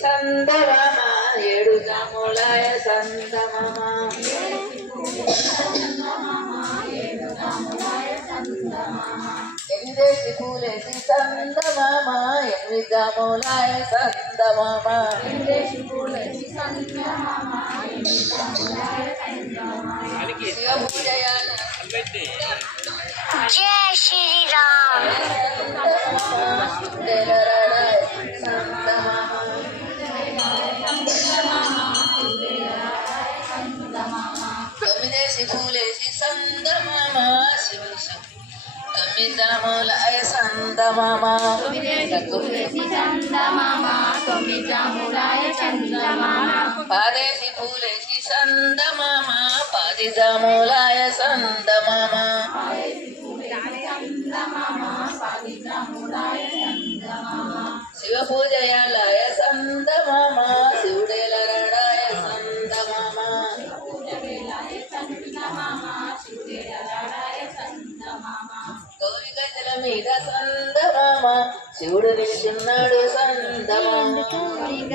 సందమామ ఏడు జాములాయ సందమామ ఎనిమిదేసి పూలేసి సందమామ ఎనిమిది జాములాయ సందమామ జై శ్రీరామ్. తొమ్మిదేసి పూలేసి సందమామ తొమ్మిదాములాయ సందమామ పాదేసి పూలేసి సందమామ పాదిజాములాయ సందమామ శివ పూజయాలాయ సందమామ శివుడేలరడాయ సందమామ గౌరి గజల మీద సందమామ శివుడు నిలుచున్నాడు సందమామ